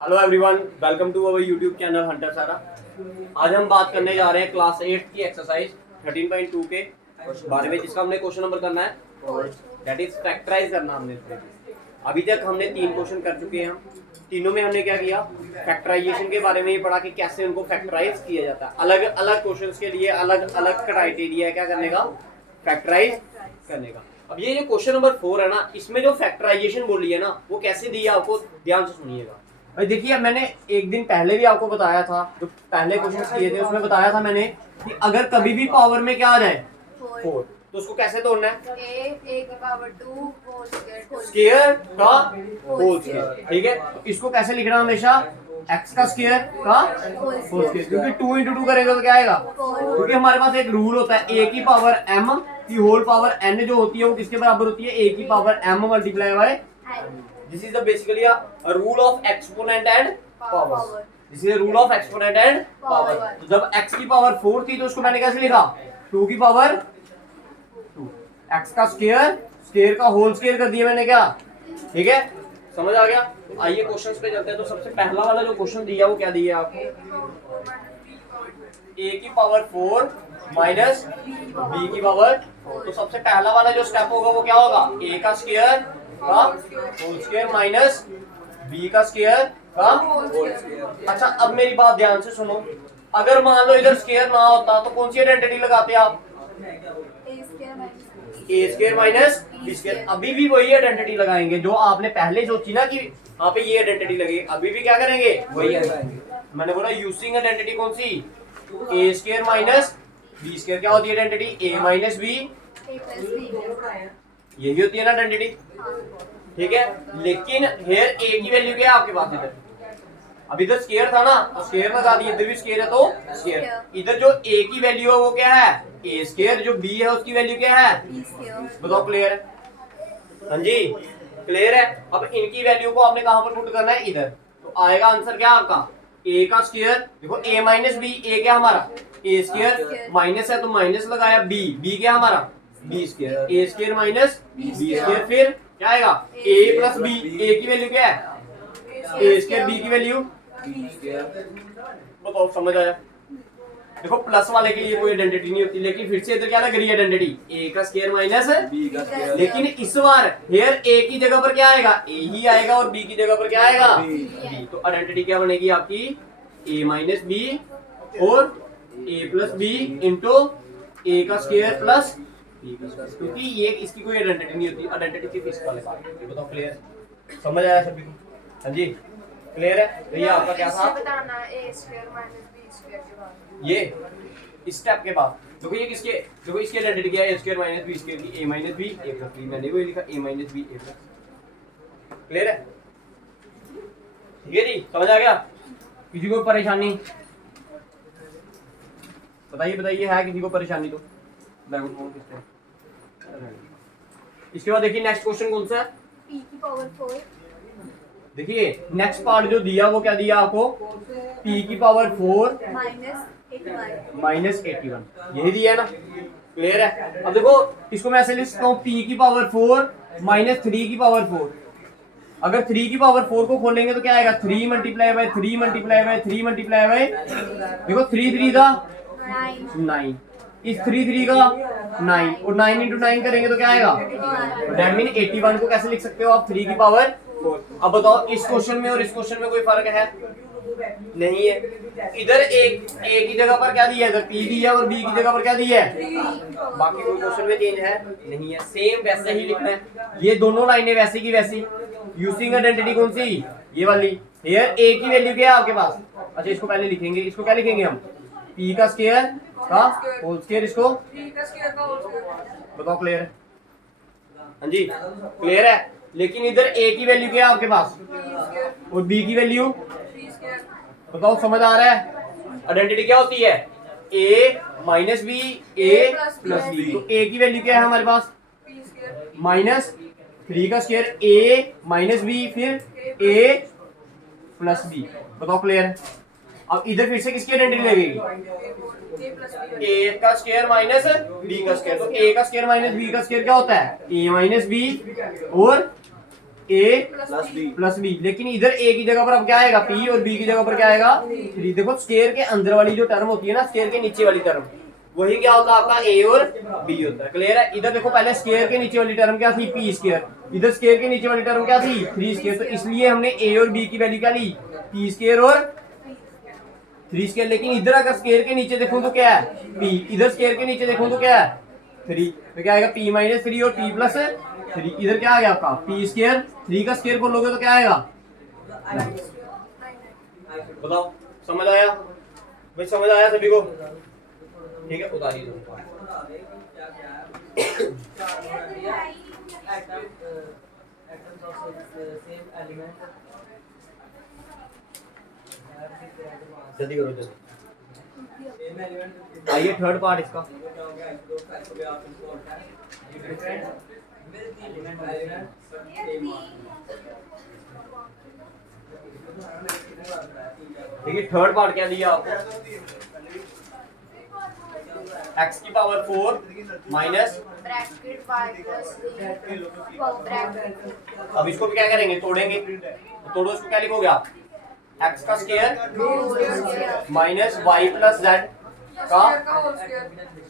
Hello everyone, welcome to our YouTube channel hunter Sara. आज हम बात करने जा रहे हैं क्लास 8 की एक्सरसाइज 13.2 के बारे में, जिसका हमने क्वेश्चन नंबर करना है और दैट इज फैक्टराइज करना हमने। अभी तक हमने 3 क्वेश्चन कर चुके हैं। तीनों में हमने क्या किया, फैक्टराइजेशन के बारे में ये पढ़ा कि कैसे उनको फैक्टराइज किया जाता है। अलग अलग क्वेश्चंस के लिए अलग अलग क्राइटेरिया है क्या करने का, फैक्टराइज करने का। अब ये जो क्वेश्चन नंबर 4 है ना, इसमें जो फैक्टराइजेशन बोली है ना, वो कैसे दी है आपको ध्यान से सुनिएगा। भाई देखिए, मैंने एक दिन पहले भी आपको बताया था, जो पहले क्वेश्चन किए थे उसमें बताया था मैंने कि अगर कभी भी पावर में क्या आ जाए 4, तो उसको कैसे तोड़ना है, a की पावर 2 स्क्वायर का होल स्क्वायर। ठीक है, तो इसको कैसे लिखना हमेशा, x का स्क्वायर का होल स्क्वायर, क्योंकि 2 into 2 करेंगे तो क्या आएगा, क्योंकि हमारे पास एक रूल होता है a की पावर m की होल पावर n जो होती है वो किसके बराबर होती है, a की power m multiply by. This is the basically a rule of exponent and power. This is a rule of exponent and power. तो जब x की पावर 4 थी तो उसको मैंने कैसे लिखा, 2 की पावर 2, x का स्क्वायर, स्क्वायर का होल स्क्वायर कर दिया मैंने क्या। ठीक है, समझ आ गया। तो आइए क्वेश्चंस पे चलते हैं। तो सबसे पहला वाला जो क्वेश्चन दिया वो क्या दिया आपको, a की पावर 4 माइनस b की पावर 4। तो सबसे पहला वाला जो स्टेप होगा वो क्या होगा, a का स्क्वायर का होल स्क्वायर माइनस b का स्क्वायर का होल स्क्वायर। अच्छा, अब मेरी बात ध्यान से सुनो। अगर मान लो इधर स्क्वायर ना होता तो कौन सी आइडेंटिटी लगाते आप, a square minus b square. अभी भी वही आइडेंटिटी लगाएंगे जो आपने पहले सोची ना कि यहाँ पे ये आइडेंटिटी लगेगी, अभी भी क्या करेंगे वही लगाएंगे। मैंने बोला यूजिंग आइडेंटिटी कौन सी, a square minus b square. क्या होती है आइडेंटिटी, a माइनस b, यही होती है ना आइडेंटिटी। ठीक है, लेकिन हेयर a की वैल्यू क्या है आपके पास, इधर अब इधर स्क्वायर था ना तो स्क्वायर लगा दिया, इधर भी स्क्वायर है तो स्क्वायर। इधर जो a की वैल्यू है वो क्या है, a स्क्वायर, जो b है उसकी वैल्यू क्या है, बताओ। क्लियर है, हाँ जी क्लियर है। अब इनकी वैल्यू को आपने कहां पर पुट करना है, इधर। तो आएगा आंसर क्या आपका, a का स्क्वायर, देखो a माइनस b, a क्या हमारा a स्क्वायर, माइनस है तो माइनस लगाया, b क्या हमारा b square, a square minus b square, फिर क्या आएगा a प्लस b, a की वैल्यू क्या है a स्क्वायर, b की वैल्यू बताओ, समझ आया। देखो प्लस वाले के लिए कोई आइडेंटिटी नहीं होती, लेकिन फिर से इधर क्या लग रही है आइडेंटिटी, a का स्क्वायर माइनस b का स्क्वायर। लेकिन इस बार हेयर a की जगह पर क्या आएगा, a ही आएगा और b की जगह पर क्या आएगा b। तो आइडेंटिटी क्या बनेगी आपकी, a माइनस b और a plus b into a का स्क्वायर प्लस b का स्क्वायर, क्योंकि ये इसकी कोई आइडेंटिटी नहीं होती। आइडेंटिटी सिर्फ इस वाले पार्ट में। बताओ क्लियर, समझ आया सभी को, हाँ जी क्लियर है। तो ये आपका क्या था, बताना a square minus b square के बाद ये इस स्टेप के बाद। देखो ये किसके, देखो इसकी आइडेंटिटी क्या है, a square minus b square की, a minus b a plus b। मैंने वही लिखा a minus b a plus. Clear है, ठीक है जी, समझ आ गया। किसी को परेशानी बताइए, बताइए है किसी को परेशानी तो बैकग्राउंड फोन किससे। इसके बाद देखिए नेक्स्ट क्वेश्चन कौन सा है, p की पावर 4 देखिए नेक्स्ट पार्ट जो दिया वो क्या दिया आपको, p की पावर 4 माइनस 81, यही दिया है ना। क्लियर है। अब देखो इसको मैं ऐसे लिख सकता हूँ, p की पावर 4 माइनस 3 की पावर 4। अगर 3 की पावर 4 को खोलेंगे तो क्या आएगा, 3 multiply by 3 multiply by 3 multiply by, देखो 3 3 का 9, इस 3 3 का 9 और 9 इंटू 9 करेंगे तो क्या आएगा, दैट मीन 81 को कैसे लिख सकते हो आप, 3 की पावर 4। अब बताओ इस क्वेश्चन में और इस क्वेश्चन में कोई फर्क है, नहीं है। इधर एक a की जगह पर क्या दिया है, इधर p दिया है और b की जगह पर क्या दिया है, बाकी कोई क्वेश्चन में चेंज है नहीं है, सेम वैसे ही लिखना है। ये दोनों लाइनें वैसी की वैसी। यूजिंग आइडेंटिटी कौन सी, ये वाली। हियर a की वैल्यू क्या है आपके पास, अच्छा इसको पहले लिखेंगे, इसको क्या लिखेंगे हम, p का स्क्वायर का होल स्क्वायर, इसको बताओ। क्लियर है, हाँ जी क्लियर है। लेकिन इधर a की वैल्यू क्या है आपके पास और b की वैल्यू बताओ, समझ आ रहा है। आइडेंटिटी क्या होती है, a minus b a plus b। तो a की वैल्यू क्या है हमारे पास, माइनस 3 का स्क्वायर a माइनस b फिर a प्लस b। बताओ क्लियर है। अब इधर फिर से किसकी आइडेंटिटी लगेगी, a का स्क्वायर माइनस b का स्क्वायर। तो a का स्क्वायर माइनस b का स्क्वायर क्या होता है, a माइनस b और ए प्लस बी प्लस बी, लेकिन इधर ए की जगह पर अब क्या आएगा पी और बी की जगह पर क्या आएगा 3। देखो स्क्वायर के अंदर वाली जो टर्म होती है ना, स्क्वायर के नीचे वाली टर्म, वही क्या होता है आपका ए और बी होता है। क्लियर है? इधर देखो पहले स्क्वायर के नीचे वाली टर्म क्या थी पी स्क्वायर, इधर स्क्वायर के नीचे वाली टर्म क्या थी 3 स्क्वायर, तो इसलिए हमने ए और बी की वैल्यू क्या ली पी स्क्वायर और 3 स्क्वायर। लेकिन इधर अगर स्क्वायर के नीचे देखूं तो क्या है पी, इधर स्क्वायर के नीचे देखूं तो क्या है 3, तो क्या आएगा p माइनस 3 और p प्लस 3। इधर क्या आ गया आपका p स्क्वायर, 3 का स्क्वायर कर लोगे तो क्या आएगा। बताओ समझ आया भाई? समझ आया सभी को? ठीक है, उतारिए। जल्दी करो जल्दी। आइए थर्ड पार्ट इसका। देखिए थर्ड पार्ट क्या दिया आपको, x की power 4 minus, bracket y plus bracket. अब इसको भी क्या करेंगे तोड़ेंगे, तो तोड़ो इसको, क्या लिखोगे आप x का square minus y plus z का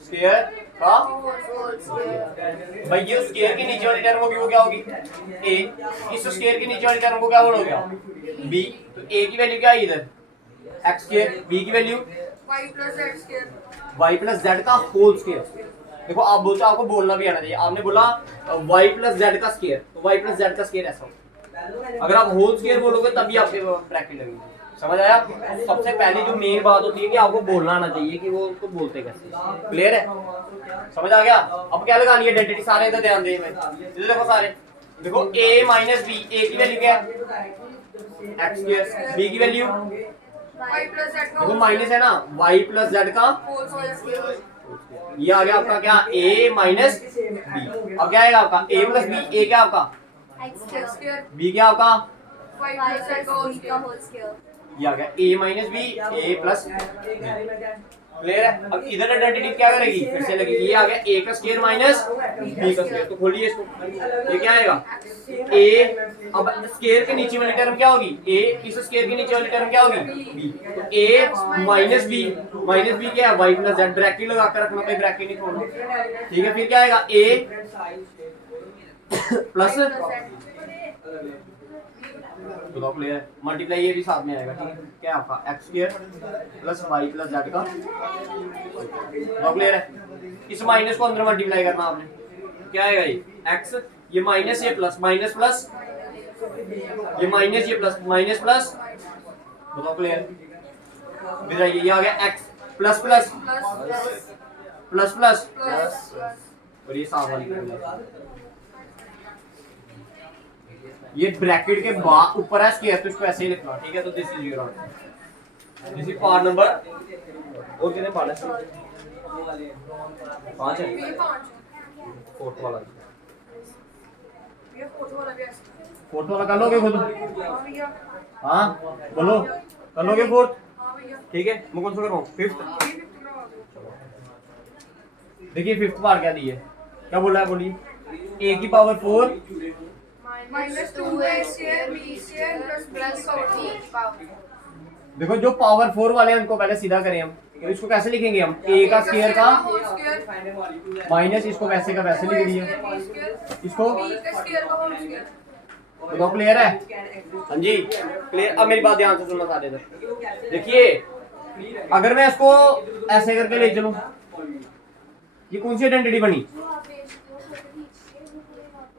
स्क्वायर का, भाई ये स्क्वायर के नीचे वाली टर्म होगी वो क्या होगी a, इस स्क्वायर के नीचे वाली टर्म को क्या बोलोगे b, तो a की वैल्यू क्या है इधर x स्क्वायर, b की value y plus z square, y plus Z का होल स्क्वायर। देखो आप बोलते हो आपको बोलना भी आना चाहिए, आपने बोला y प्लस जेड का स्क्वायर, तो y प्लस जेड का स्क्वायर ऐसा होगा। अगर आप होल स्क्वायर बोलोगे तभी आपके ब्रैकेट लगेगी। समझ आया? सबसे पहली जो मेन बात होती है कि आपको बोलना आना चाहिए कि वो उसको बोलते कैसे। क्लियर है? समझ आ गया? अब क्या लगानी है आइडेंटिटी, सारे इधर ध्यान दें। इधर देखो सारे, देखो a माइनस बी, a की वैल्यू क्या है x स्क्वायर, b की वैल्यू y प्लस z का देखो माइनस है ना, y प्लस जेड का, होल स्क्वायर, ये आ गया आपका क्या a माइनस बी। अब क्या आएगा आपका a प्लस बी, a क्या आपका x स्क्वायर, b क्या आपका, y प्लस z का होल स्क्वायर। ये आ गया a minus B a plus. Clear है? अब इधर आइडेंटिटी क्या करेगी, फिर से लगेगी, ये आ गया a का स्क्वायर माइनस b का स्क्वायर, तो खोलिए इसको, ये क्या आएगा a, अब स्क्वायर के नीचे वाली टर्म क्या होगी a, इस स्क्वायर के नीचे वाली टर्म क्या होगी b, तो a minus b, minus b क्या है y प्लस z, ब्रैकेट लगा कर रखना, कोई ब्रैकेट नहीं छोड़ना। ठीक है, फिर क्या आएगा a प्लस, बताओ क्लियर, मल्टीप्लाई ये भी साथ में आएगा। ठीक है, क्या है आपका x square plus y plus z का, बताओ क्लियर है? इस माइनस को अंदर मल्टीप्लाई करना आपने, क्या आएगा ये x, ये माइनस ये प्लस, माइनस प्लस ये माइनस ये प्लस, माइनस प्लस, बताओ क्लियर? फिर आइए ये आ गया x plus plus plus plus और ये साफ वाली, ये ब्रैकेट के बाद ऊपर है स्क्वायर, तो इसको ऐसे ही लिखना। ठीक है, तो this is your answer, this is part number, और कितने पार्ट है 5 है, ये 5 फोर्थ वाला, ये फोर्थ वाला भी है। फोर्थ वाला कर लोगे खुद? हाँ भैया, हाँ बोलो, कर लोगे फोर्थ? हाँ भैया, ठीक है, मैं कौन सा कर रहा हूँ फिफ्थ। ये भी पूरा हो गया। देखिए फिफ्थ पार्ट क्या दी है, क्या बोल रहा है बोलिए, a की power 4 minus 2a square b square plus 14 की पावर। देखो जो पावर 4 वाले हैं उनको पहले सीधा करें हम, तो इसको कैसे लिखेंगे हम, a का स्क्वायर का माइनस इसको वैसे का वैसे लिख दिया, इसको b का स्क्वायर का होल स्क्वायर। तो क्लियर है? हाँ जी क्लियर। अब मेरी बात ध्यान से सुनना सारे इधर देखिए, अगर मैं इसको ऐसे करके ले चलूं, ये कौन सी आइडेंटिटी बनी,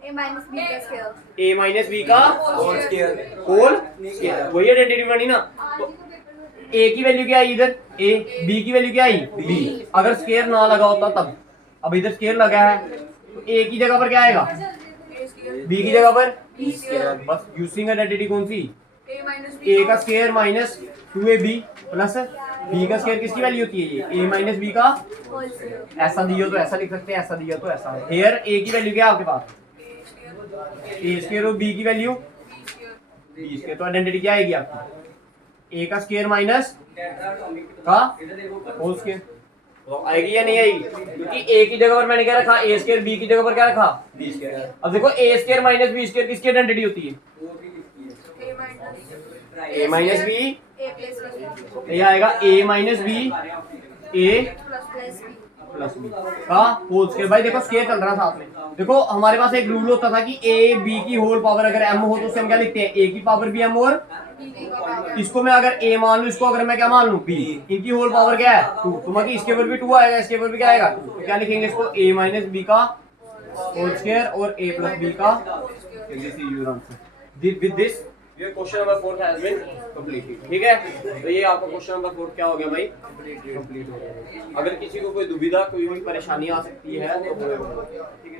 a माइनस b का स्क्वायर, a माइनस बी का होल स्क्वायर, वही आइडेंटिटी बनी ना। तो a की वैल्यू क्या आई इधर a, b की वैल्यू क्या आई b, अगर स्क्वायर ना लगा होता तब, अब इधर स्क्वायर लगा है तो a की जगह पर क्या आएगा a स्क्वायर, b की जगह पर b स्क्वायर, बस यूजिंग आइडेंटिटी कौन सी, a माइनस b a का square minus 2ab plus b का स्क्वायर किसकी वैल्यू होती है, ये a माइनस b का, होल स्क्वायर, ऐसा दियो तो ऐसा लिख सकते हैं, ऐसा दिया तो ऐसा। हियर a की वैल्यू क्या है आपके पास a स्क्वायर और b की वैल्यू b स्क्वायर, तो आइडेंटिटी क्या आएगी आपकी a का स्क्वायर माइनस का होल स्क्वायर। तो आएगी या नहीं आएगी? क्योंकि ए की जगह पर मैंने क्या रखा, ए स्क्वायर, बी की जगह पर क्या रखा, बी स्क्वायर। अब देखो A square minus B square किसकी आइडेंटिटी होती है? ए माइनस बी, ये आएगा A minus B A plus B का होल स्क्वायर। भाई देखो स्क्वायर चल रहा है साथ में। देखो हमारे पास एक रूल होता था कि ए बी की होल पावर अगर m हो तो उसे हम क्या लिखते हैं, a की पावर भी m, और इसको मैं अगर a मान लूं, इसको अगर मैं क्या मान लूं, b, इनकी होल पावर क्या है 2, तो मतलब इसके ऊपर भी 2 आएगा, इसके ऊपर भी क्या आएगा 2, तो क्या लिखेंगे इसको, a माइनस बी का होल स्क्वायर और a प्लस बी का। This is your answer. With this ये question number 4 has been completed. ठीक है, तो ये आपका क्वेश्चन नंबर 4 क्या हो गया भाई, कंप्लीट हो गया। अगर किसी को कोई दुविधा, कोई भी परेशानी आ सकती है तो ठीक है।